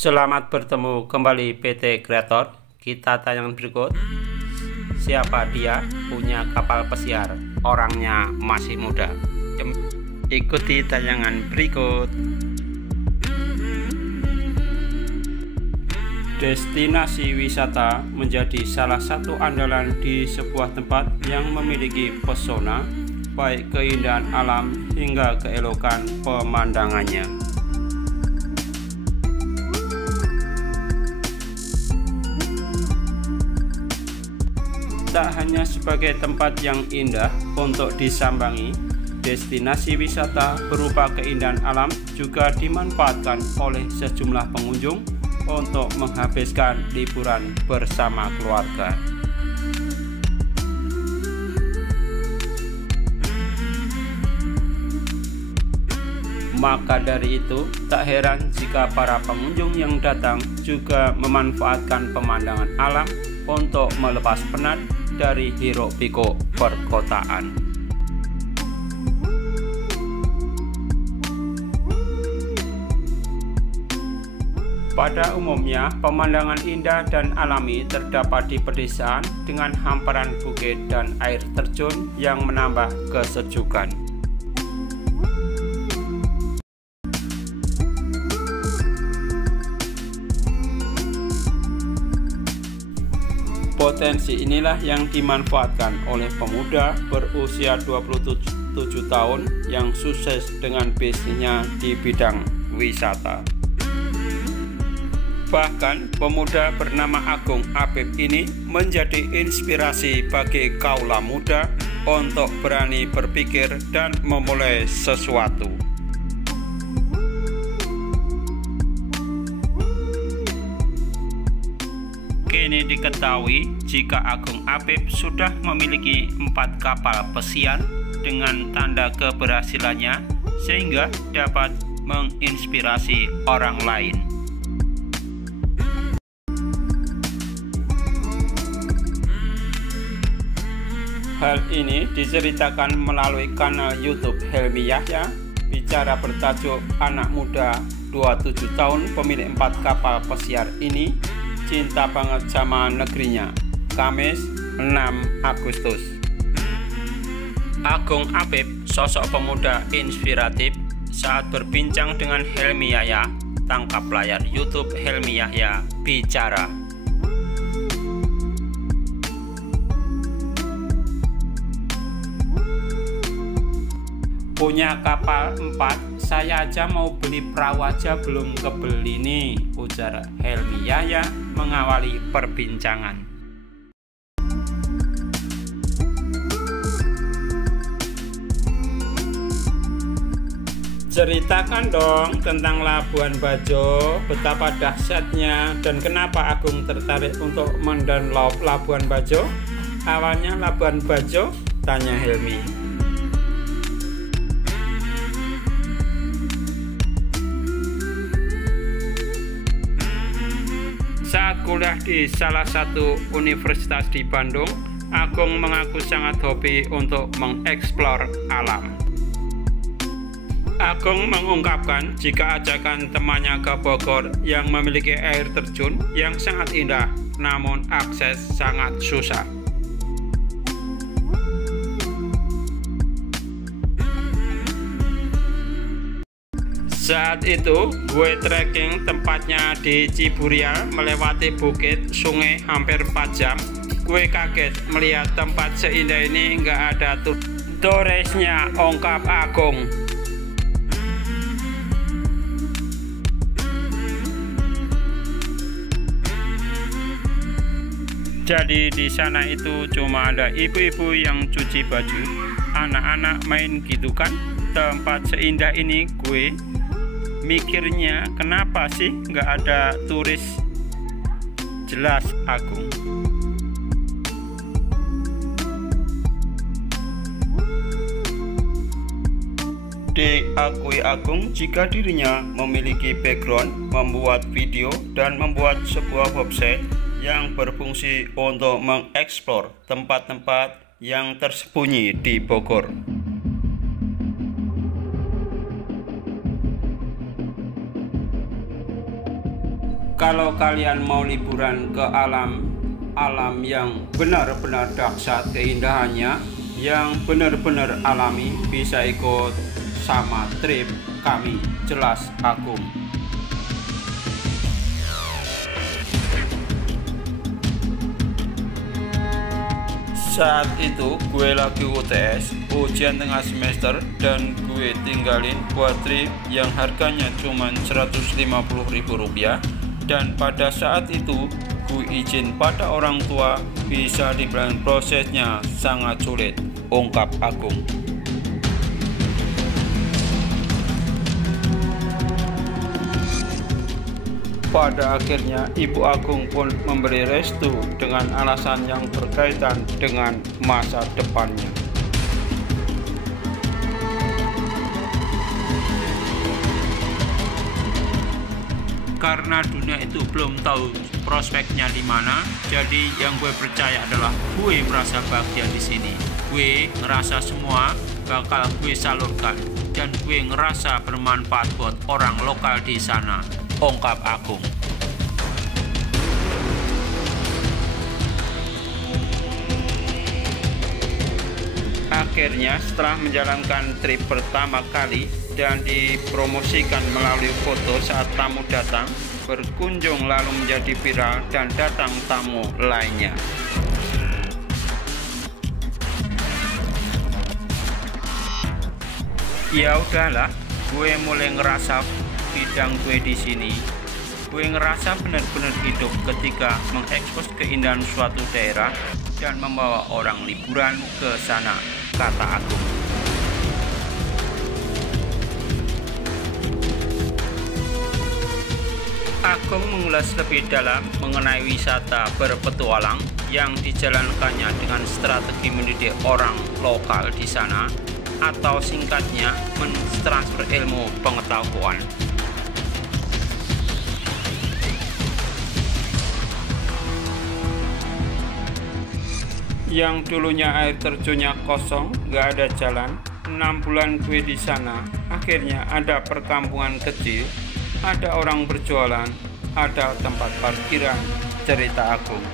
Selamat bertemu kembali PT Kreator. Kita tayangan berikut. Siapa dia? Punya kapal pesiar. Orangnya masih muda. Ikuti tayangan berikut. Destinasi wisata menjadi salah satu andalan di sebuah tempat yang memiliki pesona, baik keindahan alam hingga keelokan pemandangannya. Tak hanya sebagai tempat yang indah untuk disambangi, destinasi wisata berupa keindahan alam juga dimanfaatkan oleh sejumlah pengunjung untuk menghabiskan liburan bersama keluarga. Maka dari itu, tak heran jika para pengunjung yang datang juga memanfaatkan pemandangan alam untuk melepas penat dari hiruk-pikuk perkotaan. Pada umumnya, pemandangan indah dan alami terdapat di pedesaan dengan hamparan bukit dan air terjun yang menambah kesejukan. Potensi inilah yang dimanfaatkan oleh pemuda berusia 27 tahun yang sukses dengan bisnisnya di bidang wisata. Bahkan pemuda bernama Agung Apip ini menjadi inspirasi bagi kaula muda untuk berani berpikir dan memulai sesuatu. Kini diketahui jika Agung Apip sudah memiliki 4 kapal pesiar dengan tanda keberhasilannya sehingga dapat menginspirasi orang lain. Hal ini diceritakan melalui kanal YouTube Helmi Yahya. Bicara bertajuk anak muda 27 tahun pemilik 4 kapal pesiar ini cinta banget sama negerinya. Kamis 6 Agustus. Agung Apip, sosok pemuda inspiratif, saat berbincang dengan Helmi Yahya. Tangkap layar YouTube Helmi Yahya bicara. Punya kapal 4, saya aja mau beli perahu aja belum kebeli nih, ujar Helmi Yahya mengawali perbincangan. Ceritakan dong tentang Labuan Bajo, betapa dahsyatnya dan kenapa Agung tertarik untuk mendownload Labuan Bajo? Awalnya Labuan Bajo? Tanya Helmi. Saat kuliah di salah satu universitas di Bandung, Agung mengaku sangat hobi untuk mengeksplor alam. Agung mengungkapkan jika ajakan temannya ke Bogor yang memiliki air terjun yang sangat indah, namun akses sangat susah. Saat itu, gue trekking tempatnya di Ciburial melewati bukit sungai hampir 4 jam. Gue kaget melihat tempat seindah ini nggak ada turisnya, ungkap Agung. Jadi di sana itu cuma ada ibu-ibu yang cuci baju, anak-anak main gitu kan. Tempat seindah ini gue mikirnya kenapa sih nggak ada turis, jelas Agung. Diakui Agung jika dirinya memiliki background membuat video dan membuat sebuah website yang berfungsi untuk mengeksplor tempat-tempat yang tersembunyi di Bogor. Kalau kalian mau liburan ke alam yang benar-benar dahsyat keindahannya, yang benar-benar alami, bisa ikut sama trip kami Jelas Agung. Saat itu gue lagi UTS, ujian tengah semester, dan gue tinggalin buat trip yang harganya cuma Rp150.000. Dan pada saat itu gue izin pada orang tua, bisa dibilang prosesnya sangat sulit, ungkap Agung. Pada akhirnya Ibu Agung pun memberi restu dengan alasan yang berkaitan dengan masa depannya. Karena dunia itu belum tahu prospeknya di mana, jadi yang gue percaya adalah gue merasa bahagia di sini. Gue ngerasa semua bakal gue salurkan, dan gue ngerasa bermanfaat buat orang lokal di sana, ungkap Agung. Akhirnya setelah menjalankan trip pertama kali dan dipromosikan melalui foto saat tamu datang, berkunjung lalu menjadi viral dan datang tamu lainnya. Ya udahlah, gue mulai ngerasa bidang gue di sini. Gue ngerasa benar-benar hidup ketika mengekspos keindahan suatu daerah dan membawa orang liburan ke sana, kata Agung. Agung mengulas lebih dalam mengenai wisata berpetualang yang dijalankannya dengan strategi mendidik orang lokal di sana, atau singkatnya mentransfer ilmu pengetahuan. Yang dulunya air terjunnya kosong, gak ada jalan, 6 bulan gue di sana, akhirnya ada perkampungan kecil, ada orang berjualan, ada tempat parkiran, cerita Agung.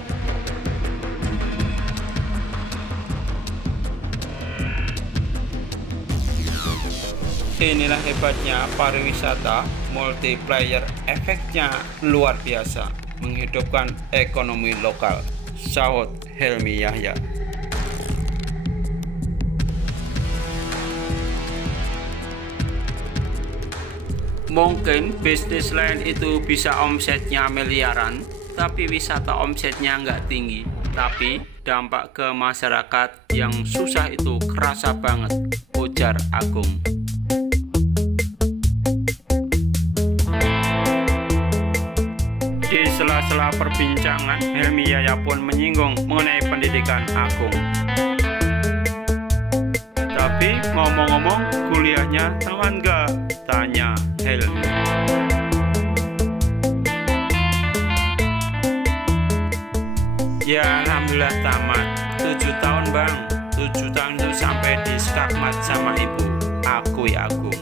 Inilah hebatnya pariwisata, multiplier efeknya luar biasa, menghidupkan ekonomi lokal, sahut Helmi Yahya. Mungkin bisnis lain itu bisa omsetnya miliaran, tapi wisata omsetnya nggak tinggi. Tapi dampak ke masyarakat yang susah itu kerasa banget, ujar Agung. Di sela-sela perbincangan, Helmi Yahya pun menyinggung mengenai pendidikan Agung. Tapi ngomong-ngomong, kuliahnya tamat nggak? Tanya Helmi. Ya alhamdulillah tamat. 7 tahun bang. 7 tahun itu sampai di skakmat sama ibu, akui Agung.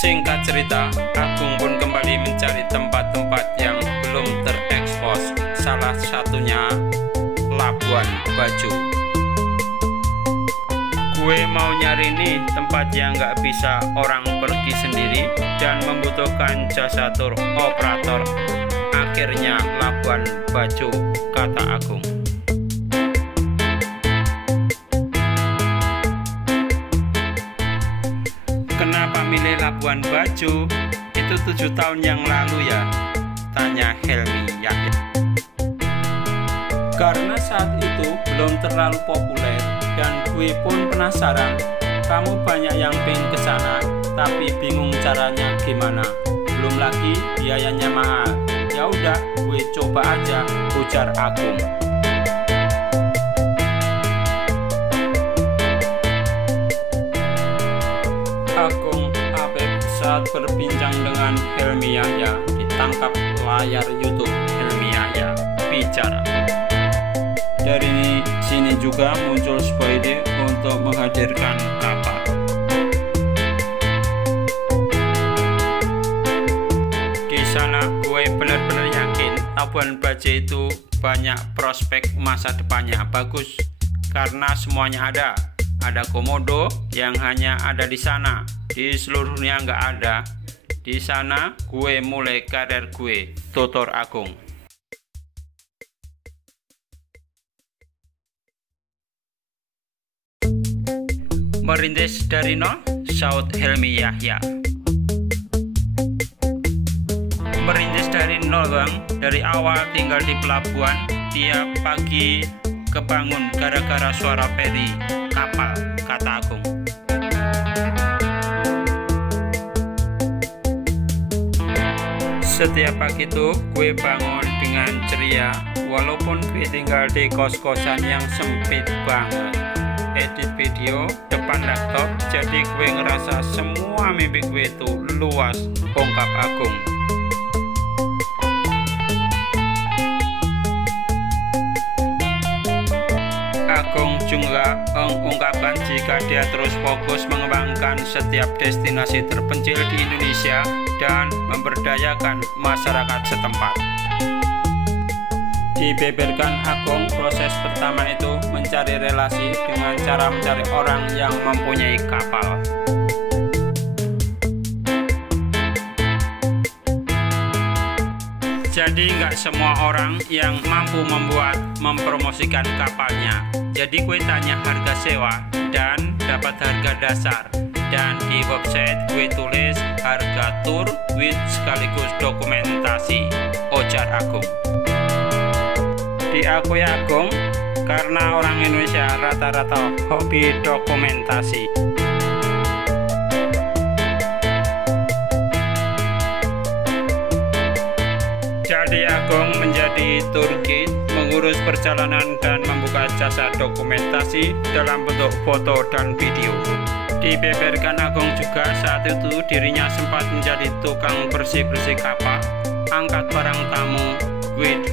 Singkat cerita, Agung pun kembali mencari tempat-tempat yang belum terekspos, salah satunya Labuan Bajo. Gue mau nyari nih tempat yang nggak bisa orang pergi sendiri dan membutuhkan jasa tur operator. Akhirnya Labuan Bajo, kata Agung. Kenapa milih Labuan Bajo? Itu 7 tahun yang lalu ya? Tanya Helmi Yahya. Karena saat itu belum terlalu populer dan gue pun penasaran. Kamu banyak yang pengen ke sana, tapi bingung caranya gimana. Belum lagi biayanya mahal. Ya udah, gue coba aja, ujar Agung. Agung Abeb saat berbincang dengan Helmi Yahya ditangkap layar YouTube Helmi Yahya bicara. Dari sini juga muncul sebuah ide untuk menghadirkan kapal. Labuan Bajo itu banyak prospek masa depannya bagus karena semuanya ada. Ada komodo yang hanya ada di sana, di seluruh dunia nggak ada. Di sana gue mulai karir gue, Tutor Agung. Merintis dari nol, Saud Helmi Yahya. Merintis dari nol bang, dari awal tinggal di pelabuhan, tiap pagi kebangun gara-gara suara peri kapal, kata Agung. Setiap pagi tuh gue bangun dengan ceria, walaupun gue tinggal di kos-kosan yang sempit banget. Edit video depan laptop, jadi gue ngerasa semua mimpi gue itu luas, ungkap Agung. Agung juga mengungkapkan jika dia terus fokus mengembangkan setiap destinasi terpencil di Indonesia dan memberdayakan masyarakat setempat. Dibeberkan Agung, proses pertama itu mencari relasi dengan cara mencari orang yang mempunyai kapal. Jadi nggak semua orang yang mampu mempromosikan kapalnya. Jadi gue tanya harga sewa dan dapat harga dasar. Dan di website gue tulis harga tour with sekaligus dokumentasi, ujar Agung. Diakui Agung karena orang Indonesia rata-rata hobi dokumentasi. Jadi Agung menjadi tour guide, mengurus perjalanan dan membuka jasa dokumentasi dalam bentuk foto dan video. Dibeberkan Agung juga saat itu dirinya sempat menjadi tukang bersih-bersih kapal, angkat barang tamu, guide.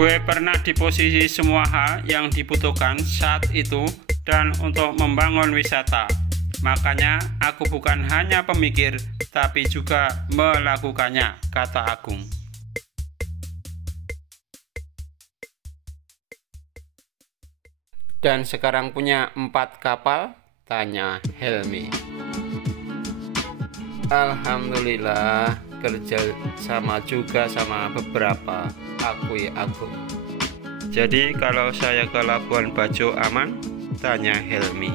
Gue pernah di posisi semua hal yang dibutuhkan saat itu dan untuk membangun wisata. Makanya aku bukan hanya pemikir, tapi juga melakukannya, kata Agung. Dan sekarang punya 4 kapal? Tanya Helmi. Alhamdulillah, kerja sama juga sama beberapa, akui Agung. Jadi kalau saya ke Labuan Bajo aman? Tanya Helmi.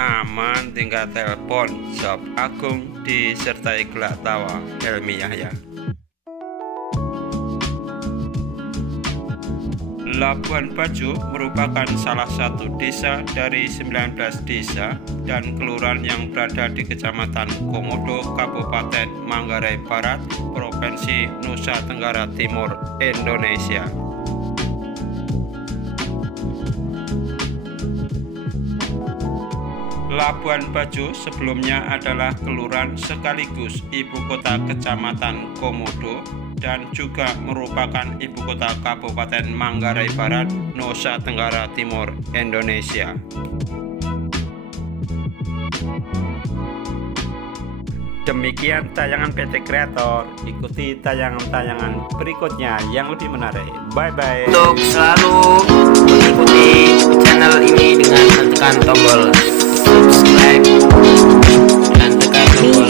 Aman, tinggal telepon, jawab Agung disertai gelak tawa Helmi Yahya. Labuan Bajo merupakan salah satu desa dari 19 desa dan kelurahan yang berada di Kecamatan Komodo, Kabupaten Manggarai Barat, Provinsi Nusa Tenggara Timur, Indonesia. Labuan Bajo sebelumnya adalah kelurahan sekaligus ibu kota Kecamatan Komodo dan juga merupakan ibu kota Kabupaten Manggarai Barat, Nusa Tenggara Timur, Indonesia. Demikian tayangan PT Kreator. Ikuti tayangan-tayangan berikutnya yang lebih menarik. Bye-bye. Untuk selalu mengikuti channel ini dengan tekan tombol subscribe dan tekan tombol